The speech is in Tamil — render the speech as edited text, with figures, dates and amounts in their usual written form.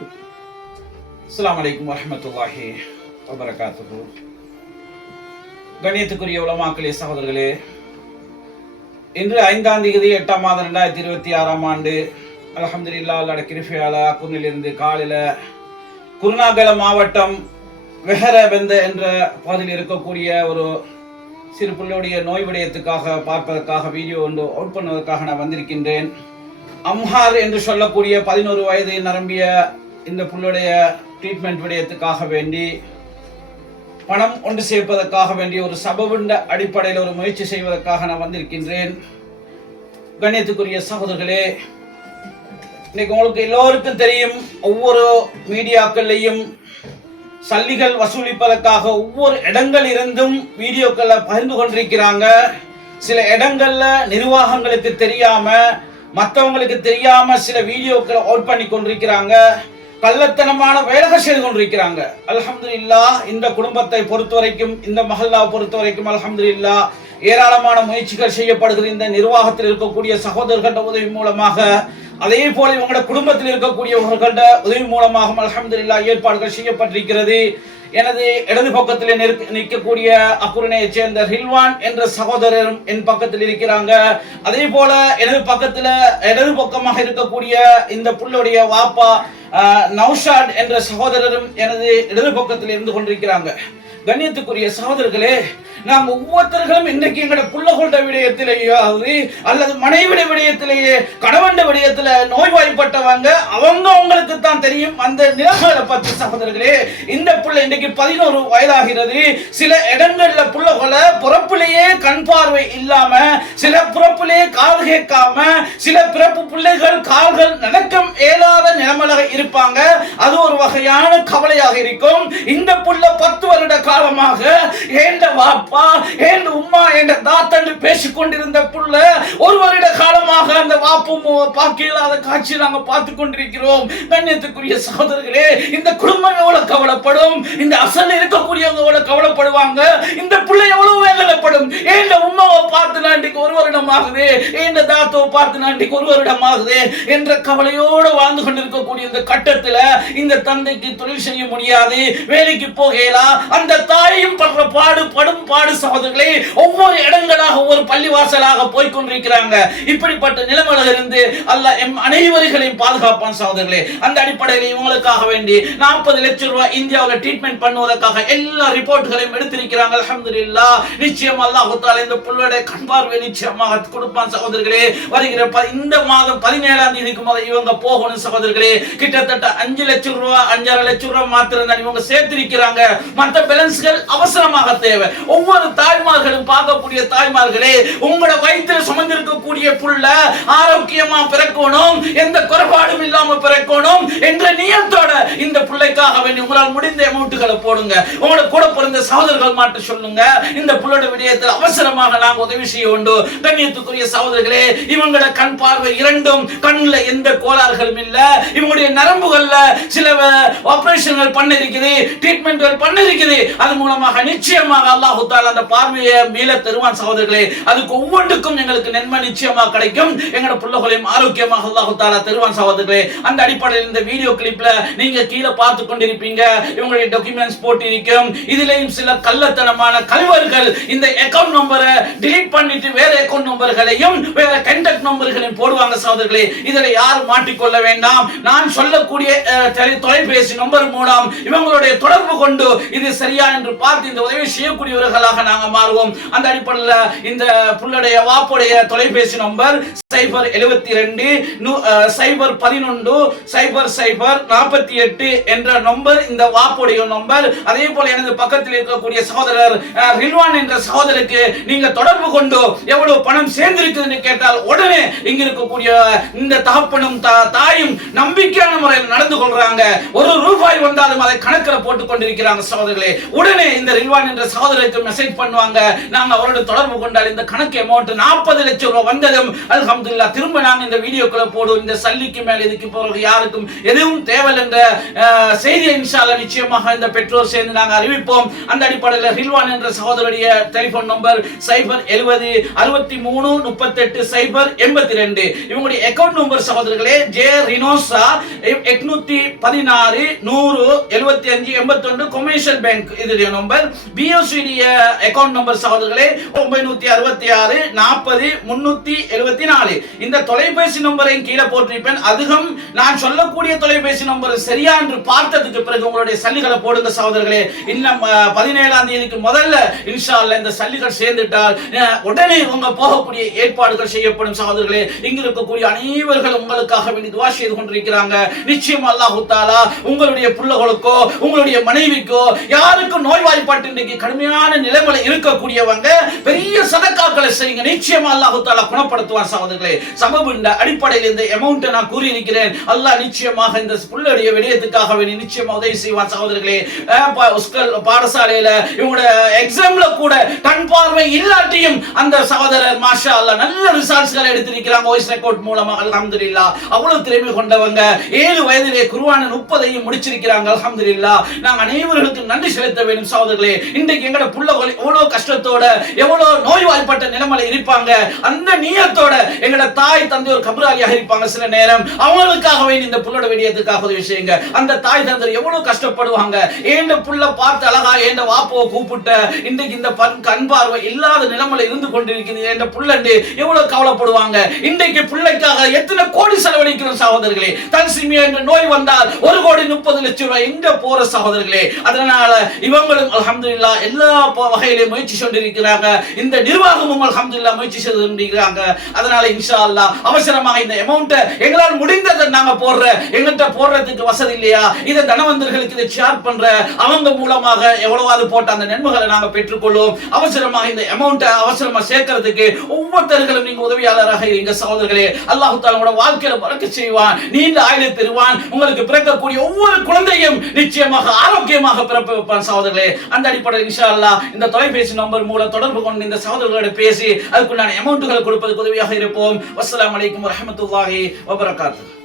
அஸ்ஸலாமு அலைக்கும் வரஹ்மத்துல்லாஹி வபரகாத்துஹு. கண்ணியத்துக்குரிய உலமாக்களே, சகோதரர்களே, இன்று 5ஆம் தேதி 8ஆம் மாதம் 2026ஆம் ஆண்டு அல்ஹம்துலில்லாஹ் அல்லாஹ்வுடைய கிருபையால அக்குனிலிருந்து காலையில் குருநாகல மாவட்டம் வெஹரபெந்த என்ற பகுதியில் இருக்கக்கூடிய ஒரு சிறு பிள்ளையுடைய நோய் விடயத்துக்காக பார்ப்பதற்காக வீடியோ ஒன்று அவுட் பண்ணுவதற்காக நான் வந்திருக்கின்றேன். அம்ஹார் என்று சொல்லக்கூடிய 11 வயது நிரம்பிய இந்த புள்ளுடைய ட்ரீட்மெண்ட் விடயத்துக்காக வேண்டி பணம் ஒன்று சேர்ப்பதற்காக வேண்டிய ஒரு சபவுண்ட அடிப்படையில் ஒரு முயற்சி செய்வதற்காக நான் வந்திருக்கின்றேன். கண்ணியத்துக்குரிய சகோதரர்களே, இன்னைக்கு உங்களுக்கு எல்லோருக்கும் தெரியும், ஒவ்வொரு மீடியாக்கள்லையும் சல்லிகள் வசூலிப்பதற்காக ஒவ்வொரு இடங்கள் இருந்தும் வீடியோக்களை பகிர்ந்து கொண்டிருக்கிறாங்க. சில இடங்கள்ல நிர்வாகங்களுக்கு தெரியாம, மற்றவங்களுக்கு தெரியாம சில வீடியோக்களை அவுட் பண்ணி கொண்டிருக்கிறாங்க. கள்ளத்தனமான வேலைகள் செய்து கொண்டிருக்கிறாங்க. அல்ஹம்துலில்லாஹ், இந்த குடும்பத்தை பொறுத்த வரைக்கும், இந்த மஹல்லாவை பொறுத்த வரைக்கும் அல்ஹம்துலில்லாஹ் ஏராளமான முயற்சிகள் செய்யப்படுகிற இந்த நிர்வாகத்தில் இருக்கக்கூடிய சகோதரர்கள உதவி மூலமாக, அதே போல இவங்களோட குடும்பத்தில் இருக்கக்கூடியவர்கள உதவி மூலமாக அல்ஹம்துலில்லாஹ் ஏற்பாடுகள் செய்யப்பட்டிருக்கிறது. எனது இடது பக்கத்தில் நிற்கக்கூடிய அக்குரணையை சேர்ந்த ரில்வான் என்ற சகோதரரும் என் பக்கத்தில் இருக்கிறாங்க. அதே போல இடது பக்கமாக இருக்கக்கூடிய இந்த புள்ளுடைய வாப்பா நௌஷாத் என்ற சகோதரரும் எனது இடது பக்கத்தில் இருந்து கொண்டிருக்கிறாங்க. கண்ணியத்துக்குரிய சகோதரர்களே, நாம் ஒவ்வொருத்தர்களும் இன்றைக்கு எங்களோட புள்ளகொண்ட விடயத்திலேயாவது அல்லது மனைவிட விடயத்திலேயே, கணவன் விடயத்துல நோய்வாய்ப்பட்டவங்க அவங்களுக்கு தான் தெரியும் அந்த நிலைமைகளை பற்றி. சகோதரர்களே, இந்த புள்ள இன்றைக்கு 11 வயதாகிறது. சில இடங்கள்ல புள்ளகளை பிறப்பிலேயே கண் பார்வை இல்லாம, சில பிறப்பிலேயே கால் கேட்காம, சில பிறப்பு பிள்ளைகள் கால்கள் நடக்கம் இயலாத நிலைமையாக இருப்பாங்க. அது ஒரு வகையான கவலையாக இருக்கும். இந்த புள்ள 10 வருட காலமாக ஏண்ட வாப்பா, ஏண்ட உம்மா, ஏண்ட தாத்தன்னு பேசிக் கொண்டிருந்த புள்ள 1 வருட காலமாக அந்த வாப்பும் பாக்கியலாத காட்சி நாங்கள் பார்த்து கொண்டிருக்கிறோம். கண்ணியத்துக்குரிய சகோதரர்களே, இந்த குடும்பம் எவ்வளவு கவலைப்படும், இந்த அசல் இருக்கக்கூடியவங்க எவ்வளவு கவலைப்படுவாங்க, இந்த பிள்ளை எவ்வளவு வேதனைப்படும். ஏண்ட உம்மாவை பார்த்து நாட்டிக்கு 1 வருடம் ஆகுது, ஏண்ட தாத்தாவை பார்த்து நாட்டிக்கு 1 வருடம் ஆகுது என்ற கவலையோடு வாழ்ந்து கொண்டிருக்கக்கூடிய இந்த கட்டத்தில் இந்த தந்தைக்கு தொழில் செய்ய முடியாது, வேலைக்கு போகலாம். அந்த தாயும் படுற படும் பாடு சகோதரர்களே, ஒவ்வொரு இடங்களாக ஒவ்வொரு பள்ளிவாசலாக போய் கொண்டிருக்கிறாங்க. இப்படிப்பட்ட நிலைமையில இருந்து அல்லாஹ் எம் அனைவர்களையும் பாதுகாப்பான் சகோதரர்களே. அந்த அடிப்படையில் இவங்களுக்காக வேண்டி 40 லட்சம் ரூபாய் இந்தியாவில் ட்ரீட்மெண்ட் பண்ணுவதற்காக எல்லா ரிப்போர்ட்களையும் எடுத்திருக்கிறாங்க. அல்ஹம்துலில்லாஹ், நிச்சயம் அல்லாஹ் தஆலா இந்த புள்ளுடைய கண் பார்வை நிச்சயமாக கொடுப்பான் சகோதரர்களே. வருகிற இந்த மாதம் 17ஆம் தேதிக்கு முதல் இவங்க போகணும் சகோதரர்களே. கிட்டத்தட்ட 5 லட்சம் ரூபாய் 5.5 லட்சம் ரூபாய் மாத்திரம் தான் இவங்க சேர்த்திருக்கிறாங்க. மற்ற பேலன்ஸ்கள் அவசரமாக தேவை. ஒவ்வொரு தாய்மார்களும் பார்க்கக்கூடிய தாய்மார்களே, உங்களோட வயிற்றில் சுமந்திருக்கக்கூடிய புள்ள ஆரோக்கியமா பிறக்கணும், எந்த குறைபாடும் இல்லாம பிறக்கணும் என்ற நியத்தோட இந்த பிள்ளைக்காக வேண்டி உங்களால் முடிந்த அமௌண்ட்களை போடுங்க. உங்களோட கூட பிறந்த சகோதரர்கள் மாட்ட சொல்லுங்க. இந்த புள்ளோட விடயத்தில் அவசரமாக நாங்கள் உதவி செய்ய வேண்டும். கண்ணியத்துக்குரிய சகோதரர்களே, இவங்களோட கண் பார்வை இரண்டும், கண்ணில் எந்த கோளாறுகளும் இல்ல, இவங்களுடைய நரம்புகள்ல சில ஆபரேஷன்கள் பண்ண இருக்குது, ட்ரீட்மெண்ட்கள் பண்ண இருக்குது. அது மூலமாக நிச்சயமாக அல்லாஹ் தஆலா அந்த பார்வையை மீள தருவான் சகோதரர்களே. அதுக்கு ஒவ்வொன்றுக்கும் எங்களுக்கு நன்மை நிச்சயமாக கிடைக்கும். எங்களோட பிள்ளைகளையும் ஆரோக்கியமாக அல்லாஹ் தஆலா தருவான் சகோதரர்களே. அந்த அடிப்படையில் இந்த வீடியோ கிளிப்ல நீங்க கீழே பார்த்து கொண்டிருப்பீங்க, இவங்களுடைய டாக்குமெண்ட்ஸ் போட்டு இருக்கும். இதுலயும் சில கள்ளத்தனமான கல்வர்கள் இந்த அக்கவுண்ட் நம்பரை delete பண்ணிட்டு வேற அக்கவுண்ட் நம்பர்களையும் வேற கான்டாக்ட் நம்பர்களையும் போடுவாங்க சகோதரர்களே. இதில் யாரும் மாட்டிக்கொள்ள வேண்டாம். நான் சொல்லக்கூடிய தொலைபேசி நம்பர் மூலம் இவங்களுடைய தொடர்பு கொண்டு இது சரியா என்று பார்த்து இந்த உதவி செய்யக்கூடியவர்களாக நாங்கள் மாறுவோம். அந்த அடிப்படையில் இந்த புள்ளுடைய வாப்புடைய தொலைபேசி நம்பர் 072 011 0048 என்ற நம்பர் இந்த வாப்புடைய நம்பர். அதே போல எனது பக்கத்தில் இருக்கக்கூடிய சகோதரர் ரில்வான் என்ற சகோதரருக்கு நீங்க தொடர்பு கொண்டு எவ்வளவு பணம் சேர்ந்திருக்குதுன்னு கேட்டால் உடனே இங்க இருக்கக்கூடிய இந்த தகப்பனும் தாயும் நம்பிக்கையான முறையில் நடந்து கொள்றாங்க. 1 ரூபாய் வந்தாலும் அதை கணக்கில் போட்டுக் கொண்டிருக்கிறாங்க சகோதரர்களே. உடனே இந்த ரில்வான் என்ற சகோதரருக்கு மெசேஜ் பண்ணுவாங்க. நாங்க அவரோட தொடர்பு கொண்டால் இந்த கணக்கு அமௌண்ட் 40 லட்சம் ரூபாய் வந்ததும் அல்ஹம்துலில்லாஹ் திரும்ப நாங்க இந்த வீடியோக்குள்ள போடுவோம். இந்த சல்லிக்கு மேல இதுக்கு பிறகு யாருக்கும் எதுவும் தேவையில்லை என்ற செய்தியை இன்ஷா அல்லாஹ் நிச்சயமாக இந்த பெற்றோர் சேர்ந்து நாங்க அறிவிப்போம். அந்த அடிப்படையில் ரில்வான் என்ற சகோதரருடைய டெலிபோன் நம்பர் 070 63 38 082. இவங்களுடைய அக்கவுண்ட் நம்பர் சகோதரர்களே ஜே ரினோசா 800 16 100 75 81 கொமர்ஷியல் பேங்க் இதுடைய நம்பர். BOCD அக்கவுண்ட் நம்பர் சகோதரர்களே 966 40 374. இந்த தொலைபேசி நம்பரை கீழே போட்டிருப்பேன். அதுவும் நான் சொல்லக்கூடிய தொலைபேசி நம்பர் சரியா என்று பார்த்ததுக்கு பிறகு உங்களுடைய சல்லிகளை போடுங்க சகோதரர்களே. இன்னும் 17ஆம் தேதிக்கு முதல்ல இன்ஷா அல்லாஹ் இந்த சல்லிகள் சேர்ந்துட்டால் உடனே உங்க போகக்கூடிய ஏற்பாடுகள் செய்யப்படும் சகோதரர்களே. இங்க இருக்கக்கூடிய அனைவர்களும் உங்களுக்காக வேண்டி துஆ செய்து கொண்டிருக்கிறாங்க. நிச்சயம் அல்லாஹ் தஆலா உங்களுடைய பிள்ளைகளுக்கோ உங்களுடைய மனைவிக்கோ யாருக்கு நோய்வாய்ப்பட்டு இன்னைக்கு கடுமையான நிலைமையில இருக்கக்கூடியவங்க பெரிய சதக்காக்களை செய்யுங்க. நிச்சயம் அல்லாஹ் தஆலா குணப்படுத்துவார் சகோதரர்களே. சபபு இந்த அடிப்படையில் இந்த அமௌண்ட் நான் கூறி இருக்கிறேன். அல்லாஹ் நிச்சயமாக இந்த புள்ளுடைய விடயத்துக்காக வேண்டி நிச்சயமா உதவி செய்வார் சகோதரர்களே. பாடசாலையில இவங்களோட எக்ஸாம்ல கூட கண் பார்வை இல்லாட்டியும் அந்த சகோதரர் மாஷா அல்லாஹ் நல்ல ரிசல்ட்ஸ்களை எடுத்திருக்கிறாங்க. வாய்ஸ் ரெக்கார்ட் மூலமா அல்ஹம்துலில்லாஹ். அவ்வளவு திறமை கொண்டவங்க. 7 வயதிலே குர்ஆன் 30ஐயும் முடிச்சிருக்கிறாங்க. அல்ஹம்துலில்லாஹ். நாங்க அனைவருக்கும் நன்றி செலுத்த வேண்டும் சகோதரர்களே. இன்றைக்கு எங்கட புள்ளகள் எவ்வளவு கஷ்டத்தோட எவ்வளவு நோய்வாய்ப்பட்ட நிலைமையில இருப்பாங்க. அந்த நியத்தோட எங்கட தாய் தந்தை ஒரு கபராளியாக இருப்பாங்க. சில நேரம் அவங்களுக்காக வேண்டி இந்த புள்ளோட விடயத்துக்காக உதவி செய்யுங்க. அந்த தாய் தந்தை எவ்வளவு கஷ்டப்படுவாங்க. ஏண்ட புள்ள பார்த்து அழகா ஏண்ட வாப்போ கூப்பிட்ட இன்றைக்கு இந்த கண் பார்வை இல்லாத நிலைமையில இருந்து கொண்டிருக்கிறது ஏண்ட புள்ளண்டு எவ்வளவு கவலைப்படுவாங்க. இன்றைக்கு பிள்ளைக்காக எத்தனை கோடி செலவழிக்கிறோம் சகோதரர்களே. தன்சீமியா என்ற நோய் வந்தால் 1,30,00,000 ரூபாய் எங்க போற சகோதரர்களே. அதனால இவங்களும் அல்ஹம்துலில்லாஹ் எல்லா வகையிலும் முயற்சி கொண்டிருக்கிறாங்க. இந்த நிர்வாகமும் அல்ஹம்துலில்லாஹ் முயற்சி செய்து கொண்டிருக்கிறாங்க. அதனால இன்ஷா அல்லாஹ் அவசரமாக இந்த அமௌண்ட் எங்களால் முடிந்ததை நாங்க போடுறோம். எங்கள்கிட்ட போடுறதுக்கு வசதி இல்லையா, இதை தனவந்தர்களுக்கு இதை ஷேர் பண்ற அவங்க மூலமாக எவ்வளவாது போட்ட அந்த நன்மைகளை நாங்க பெற்றுக்கொள்வோம். அவசரமாக இந்த அமௌண்ட்டை அவசரமா சேர்க்கிறதுக்கு ஒவ்வொருத்தர்களும் நீங்க உதவியாளராக இருங்க சகோதரர்களே. அல்லாஹ் தஆலா உங்களோட வாழ்க்கையில பரக்கத் செய்வான், நீண்ட ஆயுளை தருவான். உங்களுக்கு பிறக்கக்கூடிய ஒவ்வொரு குழந்தையும் நிச்சயமாக ஆரோக்கியமாக பிறப்பு வைப்பான் சகோதரர்களே. அந்த அடிப்படையில் இன்ஷா அல்லாஹ் இந்த தொலைபேசி நம்பர் மூலம் தொடர்பு கொண்டு இந்த சகோதரர்களோட பேசி அதுக்குள்ளான அமௌண்ட்டுகள் கொடுப்பதற்கு உதவியாக இருப்போம். வஸ்ஸலாமு அலைக்கும் வரஹ்மத்துல்லாஹி வபரகாத்துஹு.